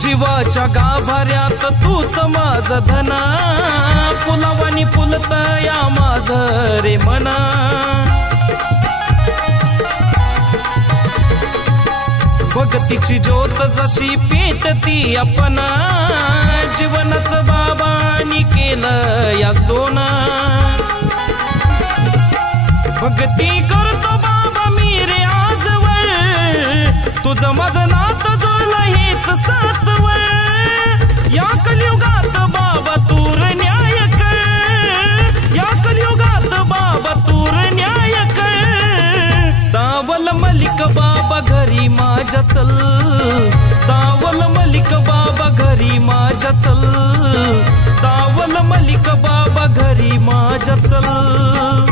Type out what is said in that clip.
जीवाच्या गाभाऱ्यात तूच माझ धना, फुलावानी फुलत या माझ रे मना. भक्तीची ज्योत जशी पेटती अपना, जीवनाचं बाबांनी केलं या सोना. भक्ती करतो बाबा मी रे आजवर, तुझं माझं नातं जोडलं हेच सातवर. या कलियुगात बाबा तूर न्याय कर, या कलियुगात बाबा तूर न्याय कर. तावल मलिक बाबा घरी माझ्या चल, तावल मलिक बाबा घरी माझ्या चल, तावल मलिक बाबा घरी माझ्या चल.